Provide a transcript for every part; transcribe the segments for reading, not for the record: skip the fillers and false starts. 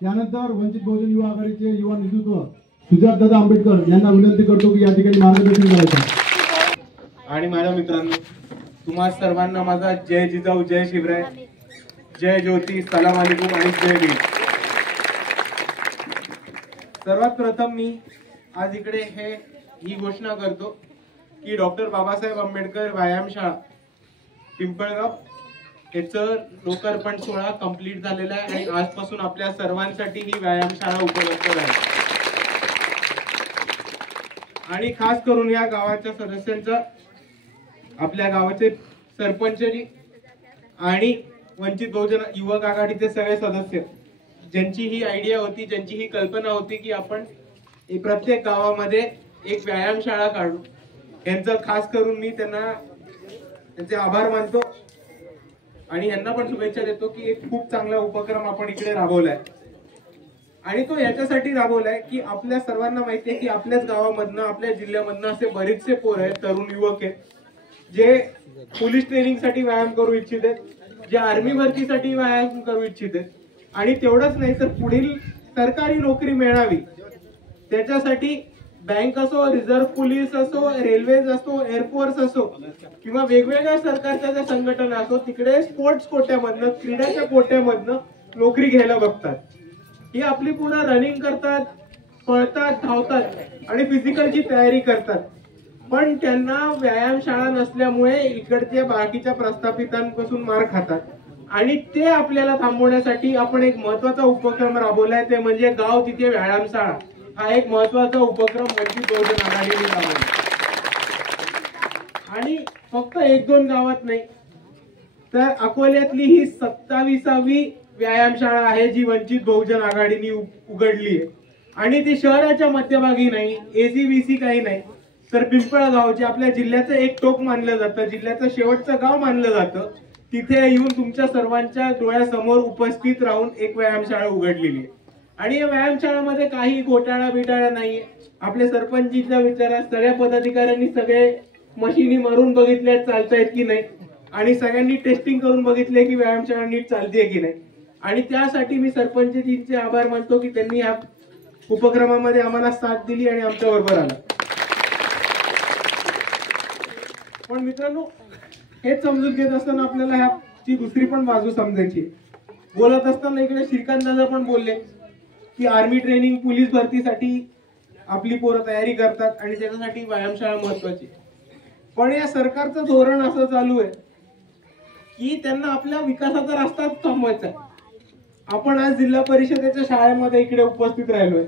त्यानंतर वंचित बहुजन युवा आघाडीचे युवा नेतृत्व सुजातदादा आंबेडकर यांना विनंती करतो की या ठिकाणी मार्गदर्शन करायचं। आणि माझ्या मित्रांनो, तुम्हा सर्वांना माझा जय जिजाऊ, जय शिवराय, जय ज्योती, सलाम अलैकुम आणि जय भीम। सर्वात प्रथम मी आज इकडे ही घोषणा करतो की डॉक्टर बाबासाहेब आंबेडकर व्यायामशाळा पिंपळगाव याचं लोकार्पण सोहळा कंप्लीट झालेला आहे आणि आजपासून आपल्या सर्वांसाठी ही व्यायामशाळा उपलब्ध आहे। आणि खास करून या गावाच्या सदस्यांचा, आपल्या गावाचे सरपंच आणि वंचित बहुजन युवक आघाडीचे सगळे सदस्य, ज्यांची ही आयडिया होती, ज्यांची ही कल्पना होती की आपण प्रत्येक गावामध्ये एक व्यायामशाळा काढू, यांचं खास करून मी त्यांचे आभार मानतो आणि यांना पण शुभेच्छा देतो की एक खूप चांगला उपक्रम आपण इकडे राबवलाय। आणि तो याच्यासाठी राबवलाय की आपल्या सर्वांना माहिती आहे की आपल्याच गावामधनं, आपल्या जिल्ह्यामधनं असे बरेचसे पोर आहेत, तरुण युवक आहेत, जे पोलीस ट्रेनिंग साठी व्यायाम करू इच्छित आहेत, जे आर्मी भरतीसाठी व्यायाम करू इच्छित आहेत, आणि तेवढंच नाही तर पुढील सरकारी नोकरी मिळावी त्याच्यासाठी बँक असो, रिझर्व्ह पोलीस असो, रेल्वेज असो, एअरफोर्स असो किंवा वेगवेगळ्या सरकारच्या ज्या संघटना असो, तिकडे स्पोर्ट्स कोट्यामधनं, क्रीडाच्या कोट्यामधनं नोकरी घ्यायला बघतात। ही आपली पूर्ण रनिंग करतात, पळतात, धावतात आणि फिजिकलची तयारी करतात, पण त्यांना व्यायामशाळा नसल्यामुळे इकडच्या बाकीच्या प्रस्थापितांपासून मार खातात। आणि ते आपल्याला थांबवण्यासाठी आपण एक महत्वाचा उपक्रम राबवलाय, ते म्हणजे गाव तिथे व्यायामशाळा। हा एक महत्वाचा उपक्रम वंचित बहुजन आघाडीने राबवला आणि फक्त 1-2 गावात नाही, तर अकोल्यातली ही 27वी व्यायामशाळा आहे जी वंचित बहुजन आघाडीने उघडली आहे। आणि ती शहराच्या मध्यभागी नाही, एसीबीसी काही नाही, तर पिंपळगाव जे आपल्या जिल्ह्याचं एक टोक मानलं जातं, जिल्ह्याचं शेवटचं गाव मानलं जातं, तिथे येऊन तुमच्या सर्वांच्या डोळ्यासमोर उपस्थित राहून एक व्यायामशाळा उघडलेली आहे। आणि या व्यायामशाळेमध्ये काही घोटाळा बिटाळा नाहीये। आपले सरपंचीच्या विचारात सगळ्या पदाधिकाऱ्यांनी सगळे मशिनी मारून बघितल्या चालतायत की नाही, आणि सगळ्यांनी टेस्टिंग करून बघितले की व्यायामशाळा नीट चालते की नाही। आणि त्यासाठी मी सरपंचजींचे आभार मानतो की त्यांनी या उपक्रमामध्ये आम्हाला साथ दिली आणि आमच्या बरोबर आला। पण मित्रांनो, हेच समजून घेत असताना आपल्याला ह्याची दुसरी पण बाजू समजायची। बोलत असताना इकडे श्रीकांत दादा पण बोलले की आर्मी ट्रेनिंग, पोलीस भरतीसाठी आपली पोरं तयारी करतात आणि त्याच्यासाठी व्यायामशाळा महत्वाची। पण या सरकारचं धोरण असं चालू आहे की त्यांना आपल्या विकासाचा रस्ता थांबवायचा आहे। आपण आज जिल्हा परिषदेच्या शाळेमध्ये इकडे उपस्थित राहिलोय।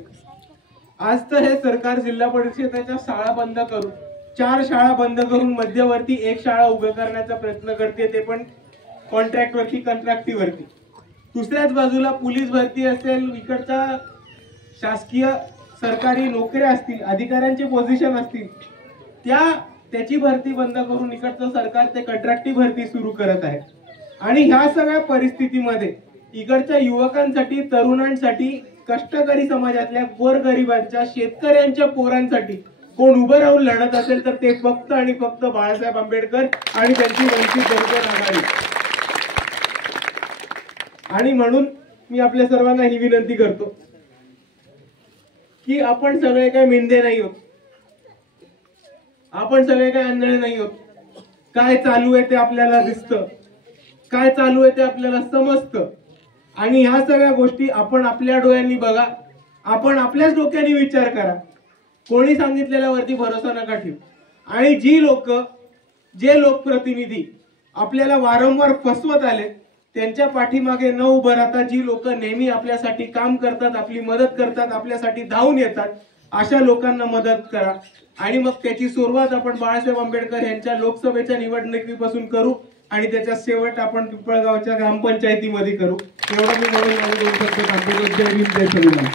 आज तर हे सरकार जिल्हा परिषदेच्या शाळा बंद करून, 4 शाळा बंद करून मध्यवर्ती 1 शाळा उभे करण्याचा प्रयत्न करते, ते पण कॉन्ट्रॅक्ट वरती, कंत्राटी वरती। दुसऱ्याच बाजूला पोलीस भरती असेल, इकडच्या शासकीय सरकारी नोकऱ्या असतील, अधिकाऱ्यांचे पोझिशन असतील, त्याची भरती बंद करून इकडचं सरकार ते कंत्राटी भरती सुरू करत आहे। आणि ह्या सगळ्या परिस्थितीमध्ये इकडच्या युवकांसाठी, तरुणांसाठी, कष्टकरी समाजातल्या गोरगरिबांच्या, शेतकऱ्यांच्या पोरांसाठी कोण उभं राहून लढत असेल तर ते फक्त आणि फक्त बाळासाहेब आंबेडकर आणि त्यांची वंचित बहुजन आघाडी। आणि म्हणून मी आपल्या सर्वांना ही विनंती करतो की आपण सगळे काही मिंदे नाही होत, आपण सगळे काही आंधळे नाही होत। काय चालू आहे ते आपल्याला दिसतं, काय चालू आहे ते आपल्याला समजतं, आणि ह्या सगळ्या गोष्टी आपण आपल्या डोळ्यांनी बघा, आपण आपल्याच डोक्याने विचार करा, कोणी सांगितलेल्यावरती भरोसा नका ठेवू। आणि जे लोकप्रतिनिधी आपल्याला वारंवार फसवत आले, त्यांच्या पाठीमागे न उभं राहता जी लोक नेहमी आपल्यासाठी काम करतात, आपली मदत करतात, आपल्यासाठी धावून येतात, अशा लोकांना मदत करा। आणि मग त्याची सुरुवात आपण बाळासाहेब आंबेडकर यांच्या लोकसभेच्या निवडणुकीपासून करू आणि त्याचा शेवट आपण पिंपळगावच्या ग्रामपंचायतीमध्ये करू। एवढं मी म्हणून माझे 2 शब्द थांबवतो। जय भीम, जय संविधान।